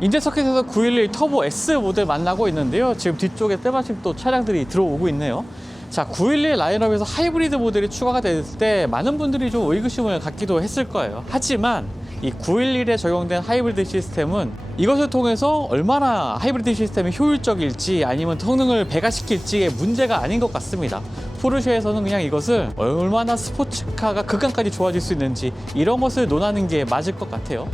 인제 서킷에서 911 터보 S 모델 만나고 있는데요. 지금 뒤쪽에 때마침 또 차량들이 들어오고 있네요. 자, 911 라인업에서 하이브리드 모델이 추가가 됐을 때 많은 분들이 좀 의구심을 갖기도 했을 거예요. 하지만 이 911에 적용된 하이브리드 시스템은 이것을 통해서 얼마나 하이브리드 시스템이 효율적일지 아니면 성능을 배가시킬지의 문제가 아닌 것 같습니다. 포르쉐에서는 그냥 이것을 얼마나 스포츠카가 극강까지 좋아질 수 있는지 이런 것을 논하는 게 맞을 것 같아요.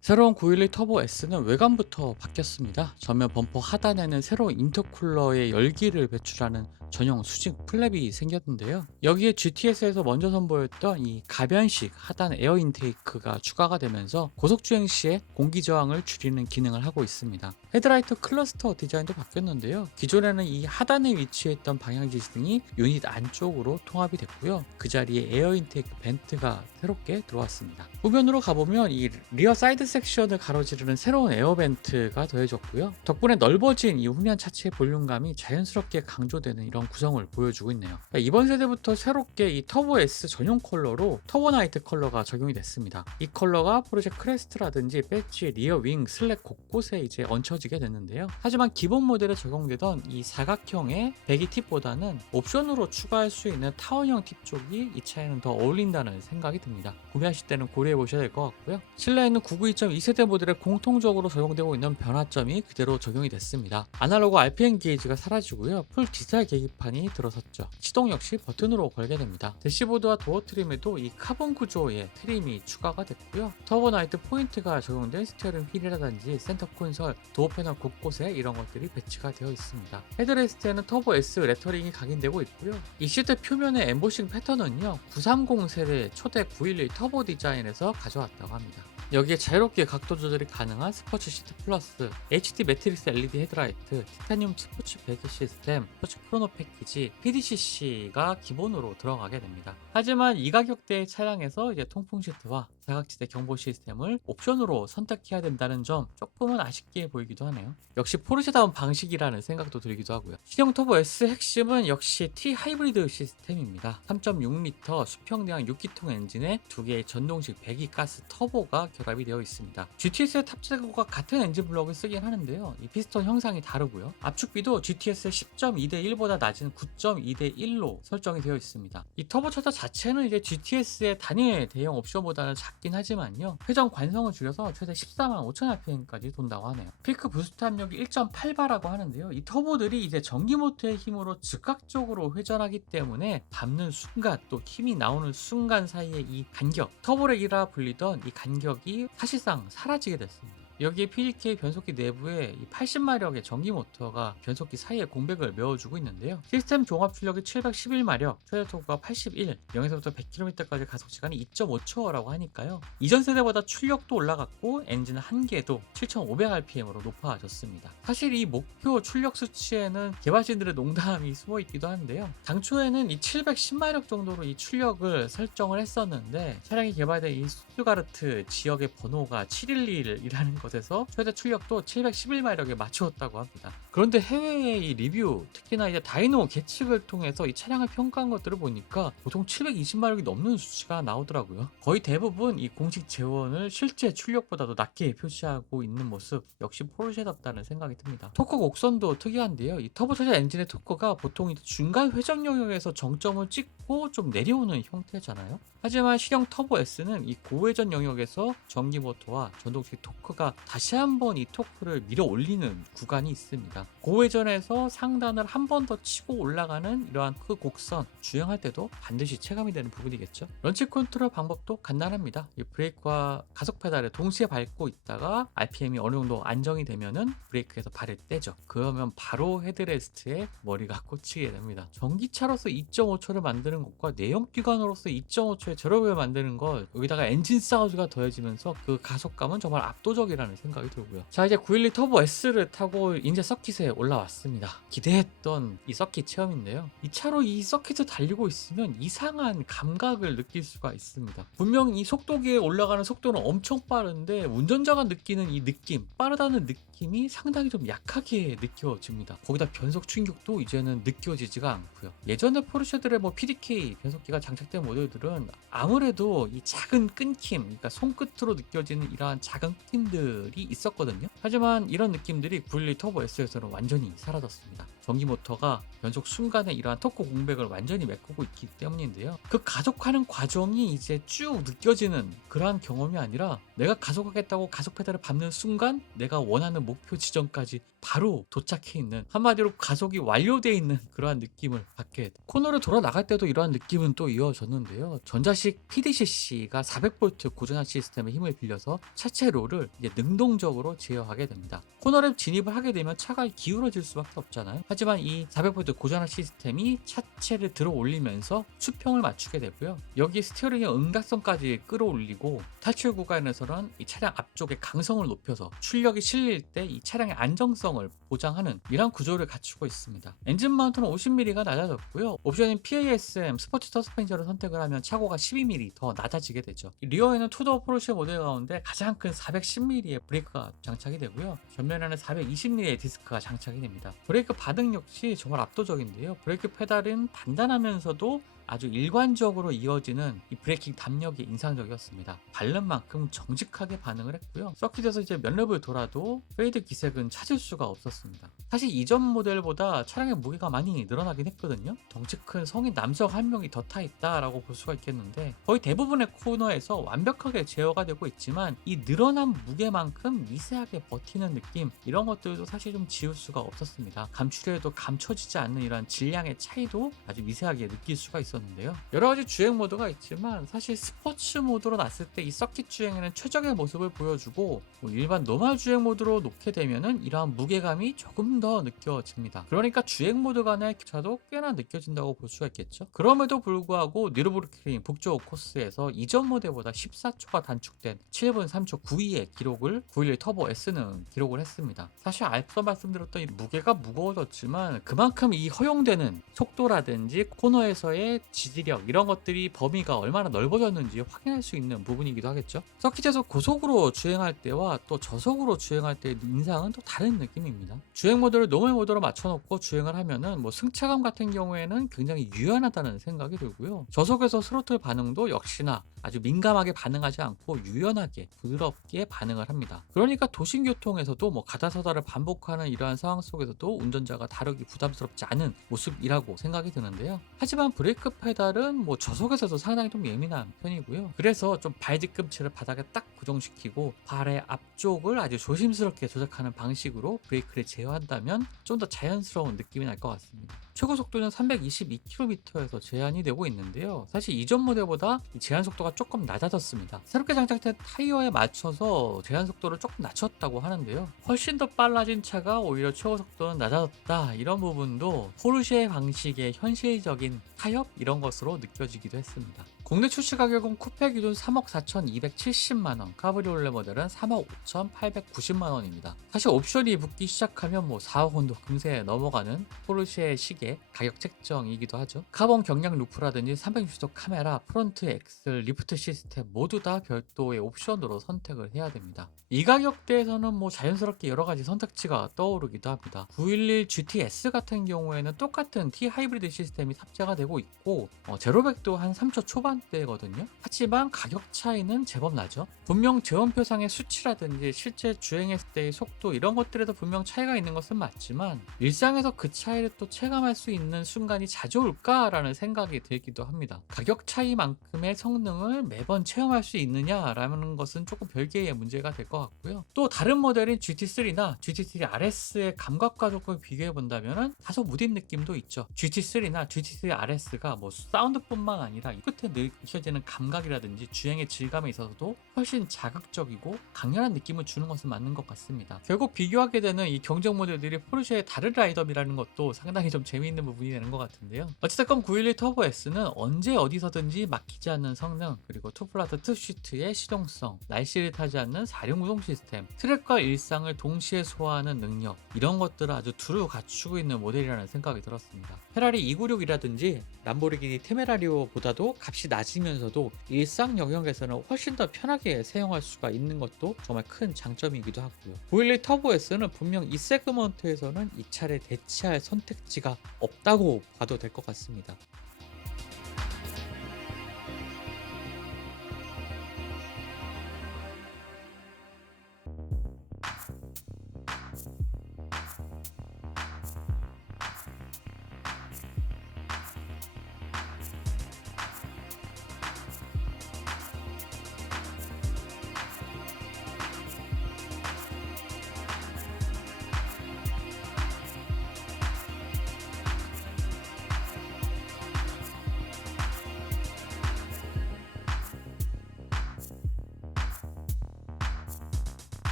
새로운 911 터보 S는 외관부터 바뀌었습니다. 전면 범퍼 하단에는 새로운 인터쿨러의 열기를 배출하는 전용 수직 플랩이 생겼는데요. 여기에 GTS에서 먼저 선보였던 이 가변식 하단 에어 인테이크가 추가가 되면서 고속주행 시에 공기 저항을 줄이는 기능을 하고 있습니다. 헤드라이트 클러스터 디자인도 바뀌었는데요. 기존에는 이 하단에 위치했던 방향지시등이 유닛 안쪽으로 통합이 됐고요. 그 자리에 에어 인테이크 벤트가 새롭게 들어왔습니다. 후면으로 가보면 이 리어 사이드 섹션을 가로지르는 새로운 에어벤트가 더해졌고요. 덕분에 넓어진 이 후면 차체의 볼륨감이 자연스럽게 강조되는 이런 구성을 보여주고 있네요. 이번 세대부터 새롭게 이 터보 S 전용 컬러로 터보 나이트 컬러가 적용이 됐습니다. 이 컬러가 포르쉐 크레스트라든지 배지, 리어 윙, 슬랙 곳곳에 이제 얹혀지게 됐는데요. 하지만 기본 모델에 적용되던 이 사각형의 배기 팁보다는 옵션으로 추가할 수 있는 타원형 팁 쪽이 이 차에는 더 어울린다는 생각이 듭니다. 구매하실 때는 고려해 보셔야 될 것 같고요. 실내에는 992.2세대 모델에 공통적으로 적용되고 있는 변화점이 그대로 적용이 됐습니다. 아날로그 RPM 게이지가 사라지고요. 풀 디지털 계기판이 들어섰죠. 시동 역시 버튼으로 걸게 됩니다. 대시보드와 도어 트림에도 이 카본 구조의 트림이 추가가 됐고요. 터보 나이트 포인트가 적용된 스티어링 휠이라든지 센터 콘솔, 도어 패널 곳곳에 이런 것들이 배치가 되어 있습니다. 헤드레스트에는 터보 S 레터링이 각인되고 있고요. 이 시트 표면의 엠보싱 패턴은요, 930 세대 초대 911 터보 디자인에서 가져왔다고 합니다. 여기에 자유롭게 각도 조절이 가능한 스포츠 시트 플러스, HD 매트릭스 LED 헤드라이트, 티타늄 스포츠 배기 시스템, 스포츠 크로노 패키지, PDCC가 기본으로 들어가게 됩니다. 하지만 이 가격대의 차량에서 이제 통풍 시트와 사각지대 경보 시스템을 옵션으로 선택해야 된다는 점 조금은 아쉽게 보이기도 하네요. 역시 포르쉐다운 방식이라는 생각도 들기도 하고요. 신형 터보 S 핵심은 역시 T 하이브리드 시스템입니다. 3.6L 수평대항 6기통 엔진에 두 개의 전동식 배기 가스 터보가 결합이 되어 있습니다. GTS의 탑재과 같은 엔진 블럭을 쓰긴 하는데요. 이 피스톤 형상이 다르고요. 압축비도 GTS의 10.2대 1보다 낮은 9.2대 1로 설정이 되어 있습니다. 이 터보차저 자체는 이제 GTS의 단일 대형 옵션보다는 작긴 하지만요. 회전 관성을 줄여서 최대 145,000rpm까지 돈다고 하네요. 피크 부스트 압력이 1.8바라고 하는데요. 이 터보들이 이제 전기 모터의 힘으로 즉각적으로 회전하기 때문에 밟는 순간 또 힘이 나오는 순간 사이의 이 간격, 터보렉이라 불리던 이 간격이 사실상 사라지게 됐습니다. 여기에 PDK 변속기 내부에 80마력의 전기 모터가 변속기 사이에 공백을 메워주고 있는데요. 시스템 종합 출력이 711마력, 최대 토크가 81, 0에서부터 100km까지 가속시간이 2.5초라고 하니까요. 이전 세대보다 출력도 올라갔고 엔진 한계도 7,500rpm으로 높아졌습니다. 사실 이 목표 출력 수치에는 개발진들의 농담이 숨어있기도 한데요. 당초에는 이 710마력 정도로 이 출력을 설정을 했었는데 차량이 개발된 이 스투트가르트 지역의 번호가 711이라는 것에서 최대 출력도 711마력에 맞추었다고 합니다. 그런데 해외의 이 리뷰, 특히나 이제 다이노 계측을 통해서 이 차량을 평가한 것들을 보니까 보통 720마력이 넘는 수치가 나오더라고요. 거의 대부분 이 공식 재원을 실제 출력보다도 낮게 표시하고 있는 모습 역시 포르쉐답다는 생각이 듭니다. 토크 곡선도 특이한데요. 이 터보차저 엔진의 토크가 보통 이제 중간 회전 영역에서 정점을 찍고 좀 내려오는 형태잖아요. 하지만 실형 터보 S는 이 고회전 영역에서 전기 모터와 전동식 토크가 다시 한번 이 토크를 밀어 올리는 구간이 있습니다. 고회전에서 상단을 한 번 더 치고 올라가는 이러한 그 곡선 주행할 때도 반드시 체감이 되는 부분이겠죠. 런치 컨트롤 방법도 간단합니다. 이 브레이크와 가속 페달을 동시에 밟고 있다가 RPM이 어느 정도 안정이 되면은 브레이크에서 발을 떼죠. 그러면 바로 헤드레스트에 머리가 꽂히게 됩니다. 전기차로서 2.5초를 만드는 것과 내연기관으로서 2.5초의 제로를 만드는 것, 여기다가 엔진 사운드가 더해지면서 그 가속감은 정말 압도적이라는 라는 생각이 들고요. 자, 이제 911 터보 S를 타고 이제 서킷에 올라왔습니다. 기대했던 이 서킷 체험인데요. 이 차로 이 서킷을 달리고 있으면 이상한 감각을 느낄 수가 있습니다. 분명 이 속도계에 올라가는 속도는 엄청 빠른데 운전자가 느끼는 이 느낌, 빠르다는 느낌이 상당히 좀 약하게 느껴집니다. 거기다 변속 충격도 이제는 느껴지지가 않고요. 예전에 포르쉐들의 뭐 PDK 변속기가 장착된 모델들은 아무래도 이 작은 끊김, 그러니까 손끝으로 느껴지는 이러한 작은 끊김들이 있었거든요. 하지만 이런 느낌들이 911 터보 S에서는 완전히 사라졌습니다. 전기 모터가 변속 순간에 이러한 토크 공백을 완전히 메꾸고 있기 때문인데요. 그 가속하는 과정이 이제 쭉 느껴지는 그러한 경험이 아니라 내가 가속하겠다고 가속 페달을 밟는 순간 내가 원하는 목표 지점까지 바로 도착해 있는, 한마디로 가속이 완료되어 있는 그러한 느낌을 받게 돼요. 코너를 돌아 나갈 때도 이러한 느낌은 또 이어졌는데요. 전자식 PDCC가 400V 고전화 시스템의 힘을 빌려서 차체 롤을 이제 능동적으로 제어하게 됩니다. 코너를 진입을 하게 되면 차가 기울어질 수밖에 없잖아요. 하지만 이 400V 고전화 시스템이 차체를 들어 올리면서 수평을 맞추게 되고요. 여기 스티어링의 응답성까지 끌어올리고 탈출 구간에서는 이 차량 앞쪽의 강성을 높여서 출력이 실릴 때 이 차량의 안정성을 보장하는 이런 구조를 갖추고 있습니다. 엔진 마운트는 50mm가 낮아졌고요. 옵션인 PASM 스포츠 서스펜션을 선택을 하면 차고가 12mm 더 낮아지게 되죠. 리어에는 투도어 포르쉐 모델 가운데 가장 큰 410mm의 브레이크가 장착이 되고요. 전면에는 420mm의 디스크가 장착이 됩니다. 브레이크 반응 역시 정말 압도적인데요. 브레이크 페달은 단단하면서도 아주 일관적으로 이어지는 이 브레이킹 담력이 인상적이었습니다. 밟는 만큼 정직하게 반응을 했고요. 서킷에서 이제 몇 랩을 돌아도 페이드 기색은 찾을 수가 없었습니다. 사실 이전 모델보다 차량의 무게가 많이 늘어나긴 했거든요. 덩치 큰 성인 남성 한 명이 더 타 있다라고 볼 수가 있겠는데 거의 대부분의 코너에서 완벽하게 제어가 되고 있지만 이 늘어난 무게만큼 미세하게 버티는 느낌, 이런 것들도 사실 좀 지울 수가 없었습니다. 감출해도 감춰지지 않는 이런 질량의 차이도 아주 미세하게 느낄 수가 있었는데요. 여러 가지 주행 모드가 있지만 사실 스포츠 모드로 놨을 때 이 서킷 주행에는 최적의 모습을 보여주고 일반 노멀 주행 모드로 놓게 되면은 이러한 무게감이 조금 더 느껴집니다. 그러니까 주행 모드 간의 격차도 꽤나 느껴진다고 볼 수가 있겠죠. 그럼에도 불구하고 뉴르부르크링 북쪽 코스에서 이전 모델보다 14초가 단축된 7분 3초 92의 기록을 911 터보 S는 기록을 했습니다. 사실 앞서 말씀드렸던 이 무게가 무거워졌지만 그만큼 이 허용되는 속도라든지 코너에서의 지지력, 이런 것들이 범위가 얼마나 넓어졌는지 확인할 수 있는 부분이기도 하겠죠. 서킷에서 고속으로 주행할 때와 또 저속으로 주행할 때의 인상은 또 다른 느낌입니다. 주행 모드를 노멀 모드로 맞춰놓고 주행을 하면은 뭐 승차감 같은 경우에는 굉장히 유연하다는 생각이 들고요. 저속에서 스로틀 반응도 역시나 아주 민감하게 반응하지 않고 유연하게 부드럽게 반응을 합니다. 그러니까 도심교통에서도 뭐 가다서다를 반복하는 이러한 상황 속에서도 운전자가 다루기 부담스럽지 않은 모습이라고 생각이 드는데요. 하지만 브레이크 페달은 뭐 저속에서도 상당히 좀 예민한 편이고요. 그래서 좀 발 뒤꿈치를 바닥에 딱 고정시키고 발의 앞쪽을 아주 조심스럽게 조작하는 방식으로 브레이크를 제어한다면 좀 더 자연스러운 느낌이 날 것 같습니다. 최고 속도는 322km에서 제한이 되고 있는데요. 사실 이전 모델보다 제한 속도가 조금 낮아졌습니다. 새롭게 장착된 타이어에 맞춰서 제한 속도를 조금 낮췄다고 하는데요. 훨씬 더 빨라진 차가 오히려 최고 속도는 낮아졌다, 이런 부분도 포르쉐 방식의 현실적인 타협, 이런 것으로 느껴지기도 했습니다. 국내 출시 가격은 쿠페 기준 3억 4,270만원, 카브리올레 모델은 3억 5,890만원입니다. 사실 옵션이 붙기 시작하면 뭐 4억 원도 금세 넘어가는 포르쉐 시계 가격 책정이기도 하죠. 카본 경량 루프라든지 360도 카메라, 프론트 엑셀, 리프트 시스템 모두 다 별도의 옵션으로 선택을 해야 됩니다. 이 가격대에서는 뭐 자연스럽게 여러 가지 선택지가 떠오르기도 합니다. 911 GTS 같은 경우에는 똑같은 T 하이브리드 시스템이 탑재가 되고 있고 제로백도 한 3초 초반대거든요. 하지만 가격 차이는 제법 나죠. 분명 제원표상의 수치라든지 실제 주행했을 때의 속도, 이런 것들에도 분명 차이가 있는 것은 맞지만 일상에서 그 차이를 또 체감할 수 있는 순간이 자주 올까라는 생각이 들기도 합니다. 가격 차이만큼의 성능을 매번 체험할 수 있느냐라는 것은 조금 별개의 문제가 될 것 같고요. 또 다른 모델인 GT3나 GT3 RS의 감각과 조금 비교해 본다면 다소 무딘 느낌도 있죠. GT3나 GT3 RS가 뭐 사운드뿐만 아니라 이 끝에 느껴지는 감각이라든지 주행의 질감에 있어서도 훨씬 자극적이고 강렬한 느낌을 주는 것은 맞는 것 같습니다. 결국 비교하게 되는 이 경쟁 모델들이 포르쉐의 다른 라인업이라는 것도 상당히 좀 재미있는 부분이 되는 것 같은데요. 어찌됐건 911 터보 S는 언제 어디서든지 막히지 않는 성능, 그리고 투플라트 투시트의 시동성, 날씨를 타지 않는 4륜 구동 시스템, 트랙과 일상을 동시에 소화하는 능력, 이런 것들을 아주 두루 갖추고 있는 모델이라는 생각이 들었습니다. 페라리 296이라든지 람보르기니 테메라리오보다도 값이 낮으면서도 일상 영역에서는 훨씬 더 편하게 사용할 수가 있는 것도 정말 큰 장점이기도 하고요. 911 터보 S는 분명 이 세그먼트에서는 이 차를 대체할 선택지가 없다고 봐도 될 것 같습니다.